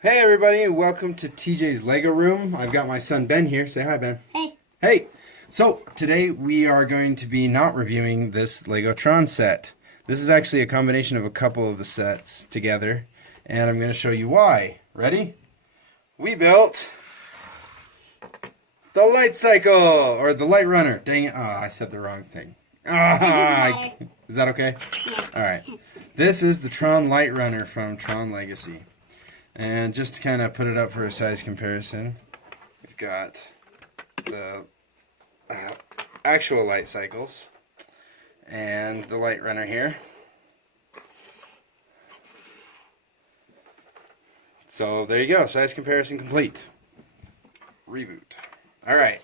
Hey everybody, welcome to TJ's Lego Room. I've got my son Ben here. Say hi, Ben. Hey. Hey! So, today we are going to be not reviewing this Lego Tron set. This is actually a combination of a couple of the sets together, and I'm going to show you why. Ready? We built the light cycle, or the light runner. Dang it. Oh, I said the wrong thing. matter. Is that okay? Yeah. Alright. This is the Tron light runner from Tron Legacy. And just to kind of put it up for a size comparison, we've got the actual light cycles and the light runner here. So there you go, size comparison complete. Reboot. Alright,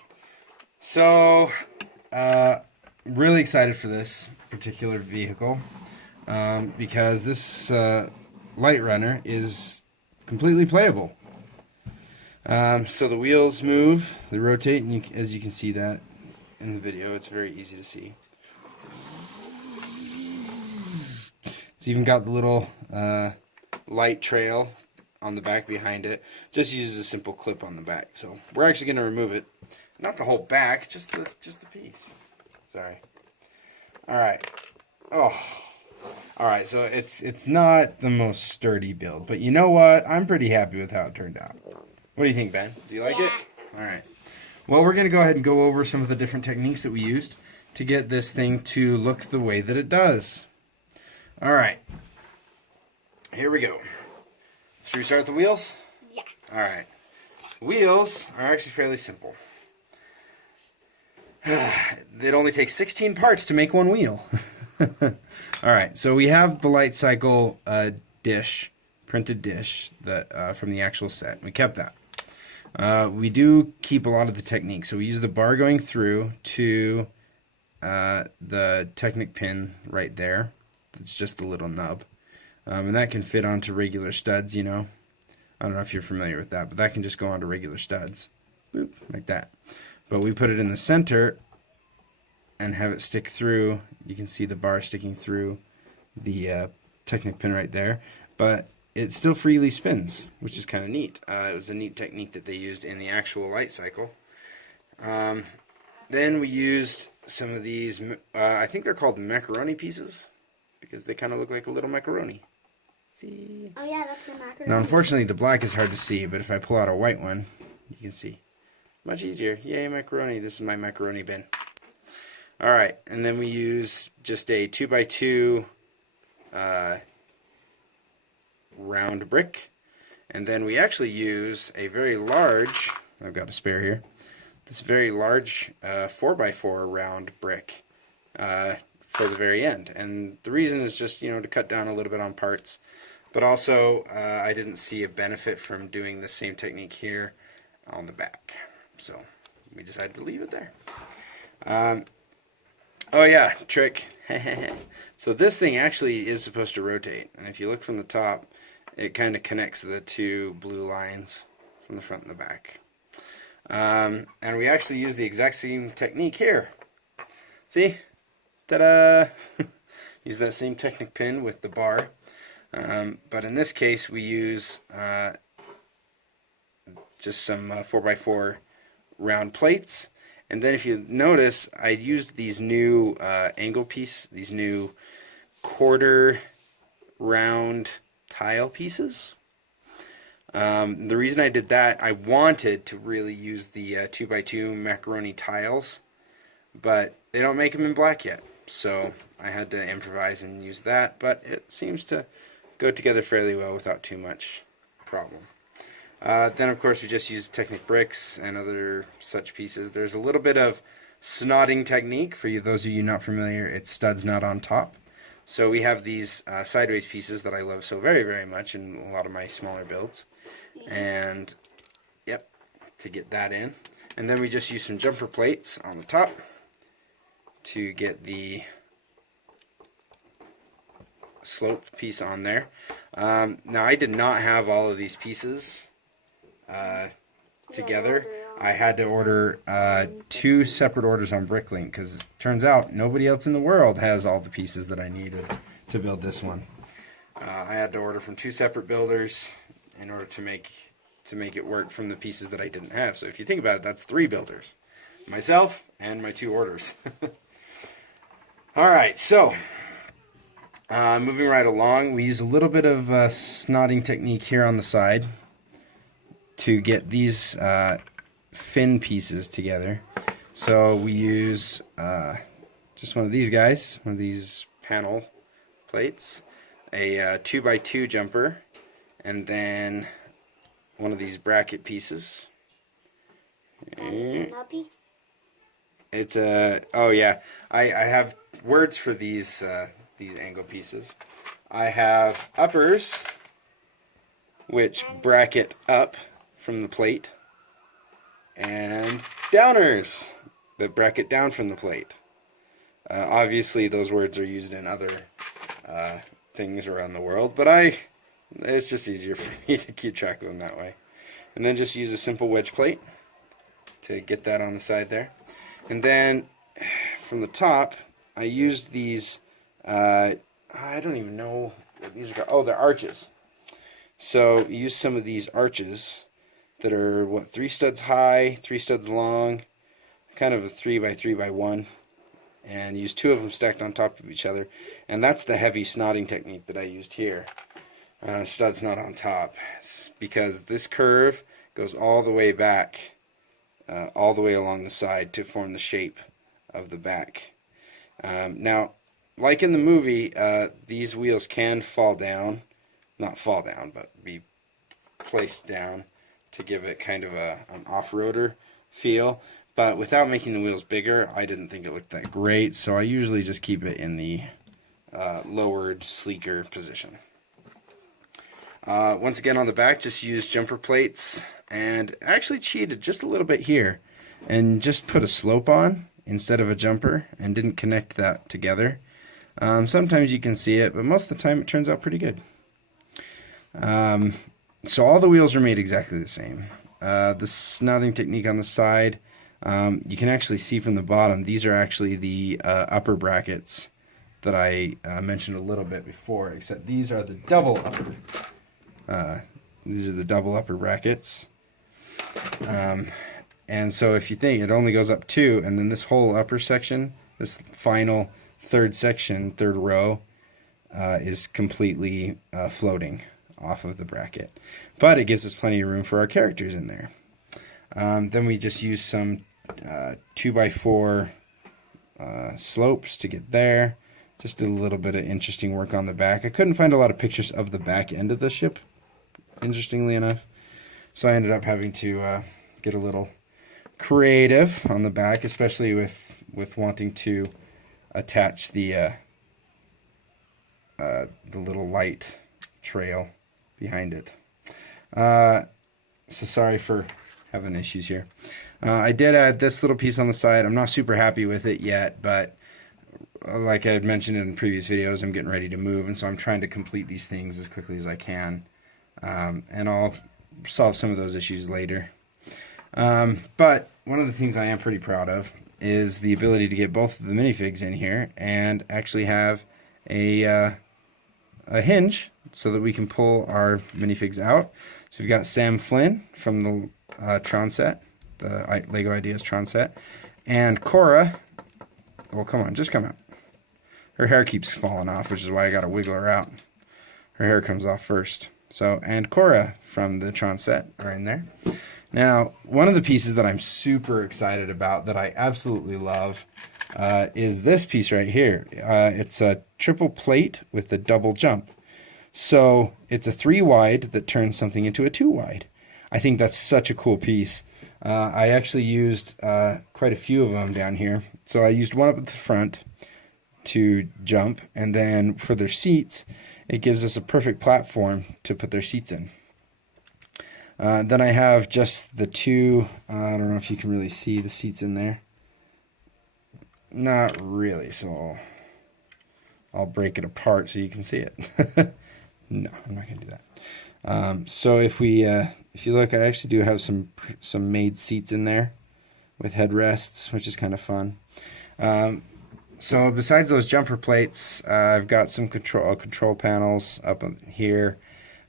so really excited for this particular vehicle because this light runner is completely playable. So the wheels move, they rotate, and as you can see that in the video, it's very easy to see. It's even got the little light trail on the back behind it. Just uses a simple clip on the back. So we're actually going to remove it. Not the whole back, just the piece. Sorry. All right. Oh. Alright, so it's not the most sturdy build, but you know what? I'm pretty happy with how it turned out. What do you think, Ben? Do you like it? Alright. Well, we're going to go ahead and go over some of the different techniques that we used to get this thing to look the way that it does. Alright. Here we go. Should we start with the wheels? Yeah. Alright. Wheels are actually fairly simple. It only takes 16 parts to make one wheel. Alright, so we have the light cycle dish, printed dish that from the actual set. We kept that. We do keep a lot of the technique. So we use the bar going through to the Technic pin right there. It's just a little nub. And that can fit onto regular studs, you know. I don't know if you're familiar with that, but that can just go onto regular studs. Boop, like that. But we put it in the center and have it stick through. You can see the bar sticking through the Technic pin right there, but it still freely spins, which is kind of neat. It was a neat technique that they used in the actual light cycle. Then we used some of these, I think they're called macaroni pieces, because they kind of look like a little macaroni. See? Oh yeah, that's a macaroni. Now unfortunately the black is hard to see, but if I pull out a white one, you can see. Much easier. Yay, macaroni. This is my macaroni bin. Alright, and then we use just a 2x2 round brick. And then we actually use a very large, I've got a spare here, this very large 4x4 round brick for the very end. And the reason is just, you know, to cut down a little bit on parts. But also, I didn't see a benefit from doing the same technique here on the back. So we decided to leave it there. Oh yeah, trick. So this thing actually is supposed to rotate, and if you look from the top, it kind of connects the two blue lines from the front and the back. And we actually use the exact same technique here. See? Ta-da! Use that same Technic pin with the bar. But in this case, we use just some 4x4 round plates. And then if you notice, I used these new angle piece, these new quarter round tile pieces. The reason I did that, I wanted to really use the 2x2 macaroni tiles, but they don't make them in black yet. So I had to improvise and use that, but it seems to go together fairly well without too much problem. Then of course we just use Technic bricks and other such pieces. There's a little bit of snotting technique for you, those of you not familiar. It's studs not on top. So we have these sideways pieces that I love so very, very much in a lot of my smaller builds. And yep, to get that in. And then we just use some jumper plates on the top to get the sloped piece on there. Now I did not have all of these pieces together. I had to order 2 separate orders on Bricklink because it turns out nobody else in the world has all the pieces that I needed to build this one. I had to order from 2 separate builders. in order to make it work from the pieces that I didn't have. So if you think about it, that's 3 builders. Myself and my 2 orders. Alright, so moving right along, we use a little bit of snotting technique here on the side to get these fin pieces together. So we use just one of these guys, one of these panel plates, a 2x2 jumper, and then one of these bracket pieces. It's a oh yeah, I have words for these angle pieces. I have uppers, which bracket up from the plate, and downers that bracket down from the plate. Obviously, those words are used in other things around the world, but it's just easier for me to keep track of them that way. And then just use a simple wedge plate to get that on the side there. And then from the top, I used these, I don't even know what these are called. Oh, they're arches. So use some of these arches that are, 3 studs high, 3 studs long, kind of a 3x3x1. And use 2 of them stacked on top of each other. And that's the heavy snotting technique that I used here. Studs not on top. It's because this curve goes all the way back, all the way along the side to form the shape of the back. Now, like in the movie, these wheels can fall down. Not fall down, but be placed down to give it kind of an off-roader feel. But without making the wheels bigger, I didn't think it looked that great, so I usually just keep it in the lowered, sleeker position. Once again on the back, just use jumper plates, and actually cheated just a little bit here, and just put a slope on instead of a jumper, and didn't connect that together. Sometimes you can see it, but most of the time it turns out pretty good. So all the wheels are made exactly the same. The snotting technique on the side, you can actually see from the bottom, these are actually the upper brackets that I mentioned a little bit before, except these are the double upper. These are the double upper brackets. And so if you think it only goes up 2, and then this whole upper section, this final third section, third row, is completely floating off of the bracket. But it gives us plenty of room for our characters in there. Then we just use some 2x4 slopes to get there. Just did a little bit of interesting work on the back. I couldn't find a lot of pictures of the back end of the ship, interestingly enough. So I ended up having to get a little creative on the back, especially with wanting to attach the little light trail behind it. So sorry for having issues here. I did add this little piece on the side. I'm not super happy with it yet, but like I had mentioned in previous videos, I'm getting ready to move, and so I'm trying to complete these things as quickly as I can. And I'll solve some of those issues later. But one of the things I am pretty proud of is the ability to get both of the minifigs in here and actually have a hinge so that we can pull our minifigs out. So we've got Sam Flynn from the Tron set, the Lego Ideas Tron set, and quorra. Oh, come on, just come out. Her hair keeps falling off, which is why I got to wiggle her out. Her hair comes off first. So, and quorra from the Tron set are in there. Now, one of the pieces that I'm super excited about, that I absolutely love, is this piece right here. It's a triple plate with a double jump. So it's a 3 wide that turns something into a 2 wide. I think that's such a cool piece. I actually used quite a few of them down here. So I used one up at the front to jump, and then for their seats, it gives us a perfect platform to put their seats in. Then I have just the 2, I don't know if you can really see the seats in there. Not really, so I'll break it apart so you can see it. No, I'm not going to do that. So if you look, I actually do have some made seats in there with headrests, which is kind of fun. So besides those jumper plates, I've got some control panels up here.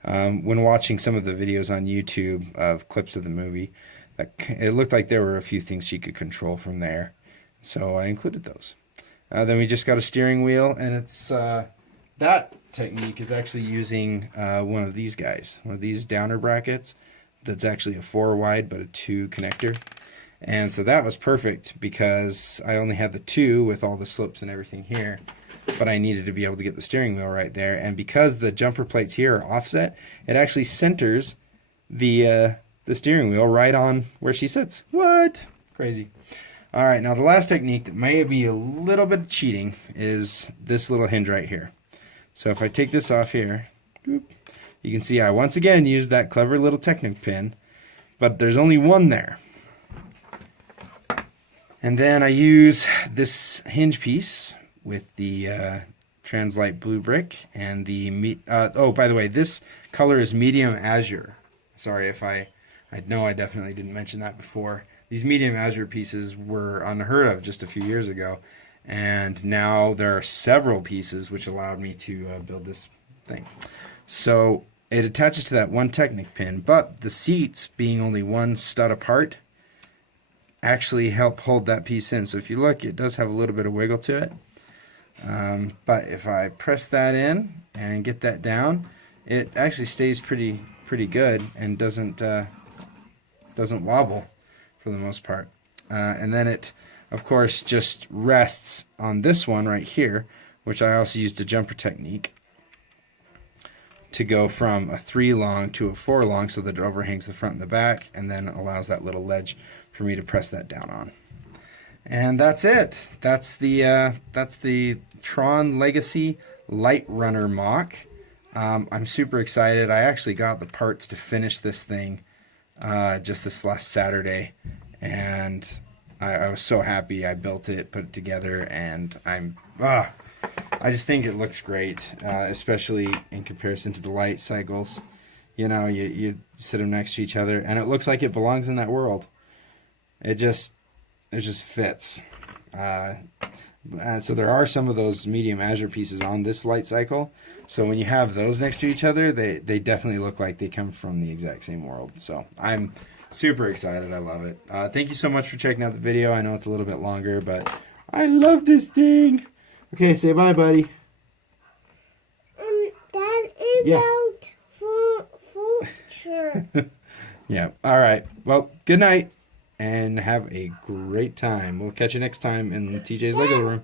When watching some of the videos on YouTube of clips of the movie, it looked like there were a few things she could control from there. So I included those. Then we just got a steering wheel, and it's that technique is actually using one of these guys, one of these downer brackets that's actually a 4 wide but a 2 connector. And so that was perfect because I only had the 2 with all the slips and everything here, but I needed to be able to get the steering wheel right there. And because the jumper plates here are offset, it actually centers the steering wheel right on where she sits. What? Crazy. All right, now the last technique that may be a little bit cheating is this little hinge right here. So if I take this off here, you can see I once again used that clever little Technic pin, but there's only one there. And then I use this hinge piece with the Translite blue brick and the, oh, by the way, this color is medium azure. Sorry if I know I definitely didn't mention that before. These medium azure pieces were unheard of just a few years ago, and now there are several pieces which allowed me to build this thing. So it attaches to that one Technic pin, but the seats, being only one stud apart, actually help hold that piece in. So if you look, it does have a little bit of wiggle to it. But if I press that in and get that down, it actually stays pretty good and doesn't wobble for the most part. And then it, of course, just rests on this one right here, which I also used a jumper technique to go from a 3 long to a 4 long so that it overhangs the front and the back, and then allows that little ledge for me to press that down on. And that's it. That's the Tron Legacy Light Runner Mock. I'm super excited. I actually got the parts to finish this thing just this last Saturday, and I was so happy. I built it, put it together, and I just think it looks great, especially in comparison to the light cycles. You know, you sit them next to each other, and it looks like it belongs in that world. It just fits. And so there are some of those medium azure pieces on this light cycle. So when you have those next to each other, they definitely look like they come from the exact same world. So I'm super excited. I love it. Thank you so much for checking out the video. I know it's a little bit longer, but I love this thing. Okay, say bye, buddy. That is out for future. Yeah. All right. Well, good night and have a great time. We'll catch you next time in TJ's Lego room.